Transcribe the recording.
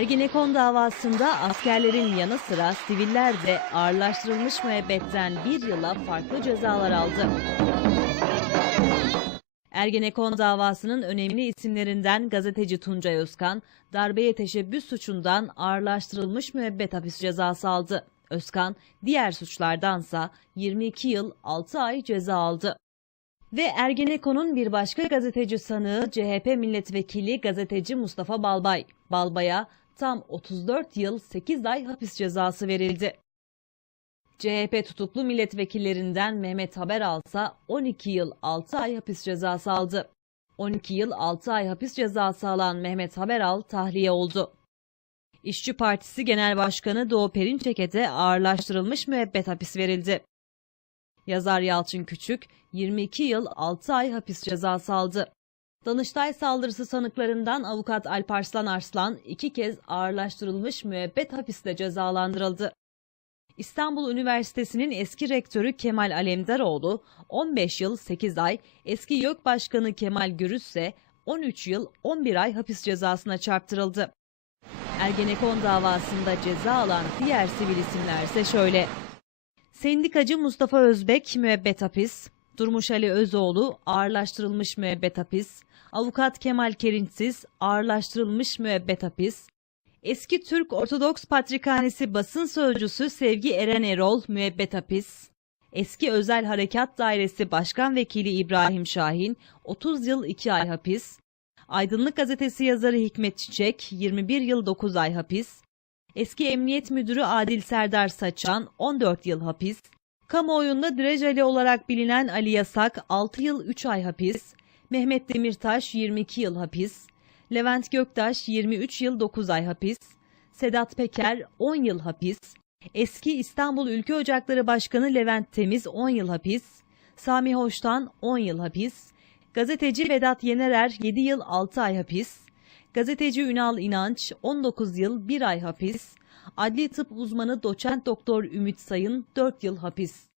Ergenekon davasında askerlerin yanı sıra siviller de ağırlaştırılmış müebbetten bir yıla farklı cezalar aldı. Ergenekon davasının önemli isimlerinden gazeteci Tuncay Özkan, darbeye teşebbüs suçundan ağırlaştırılmış müebbet hapis cezası aldı. Özkan, diğer suçlardansa 22 yıl 6 ay ceza aldı. Ve Ergenekon'un bir başka gazeteci sanığı CHP milletvekili gazeteci Mustafa Balbay. Balbay'a tam 34 yıl 8 ay hapis cezası verildi. CHP tutuklu milletvekillerinden Mehmet Haberal ise 12 yıl 6 ay hapis cezası aldı. 12 yıl 6 ay hapis cezası alan Mehmet Haberal tahliye oldu. İşçi Partisi Genel Başkanı Doğu Perinçek'e ağırlaştırılmış müebbet hapis verildi. Yazar Yalçın Küçük 22 yıl 6 ay hapis cezası aldı. Danıştay saldırısı sanıklarından avukat Alparslan Arslan iki kez ağırlaştırılmış müebbet hapisle cezalandırıldı. İstanbul Üniversitesi'nin eski rektörü Kemal Alemdaroğlu 15 yıl 8 ay, eski YÖK Başkanı Kemal Gürüz ise 13 yıl 11 ay hapis cezasına çarptırıldı. Ergenekon davasında ceza alan diğer sivil isimler ise şöyle. Sendikacı Mustafa Özbek müebbet hapis, Durmuş Ali Özoğlu ağırlaştırılmış müebbet hapis, Avukat Kemal Kerinçsiz ağırlaştırılmış müebbet hapis, Eski Türk Ortodoks Patrikhanesi basın sözcüsü Sevgi Eren Erol müebbet hapis, Eski Özel Harekat Dairesi Başkan Vekili İbrahim Şahin 30 yıl 2 ay hapis, Aydınlık Gazetesi yazarı Hikmet Çiçek 21 yıl 9 ay hapis, Eski Emniyet Müdürü Adil Serdar Saçan 14 yıl hapis, Kamuoyunda Direj olarak bilinen Ali Yasak 6 yıl 3 ay hapis, Mehmet Demirtaş 22 yıl hapis, Levent Göktaş 23 yıl 9 ay hapis, Sedat Peker 10 yıl hapis, eski İstanbul Ülke Ocakları Başkanı Levent Temiz 10 yıl hapis, Sami Hoştan 10 yıl hapis, gazeteci Vedat Yenerer 7 yıl 6 ay hapis, gazeteci Ünal İnanç 19 yıl 1 ay hapis, adli tıp uzmanı doçent doktor Ümit Sayın 4 yıl hapis.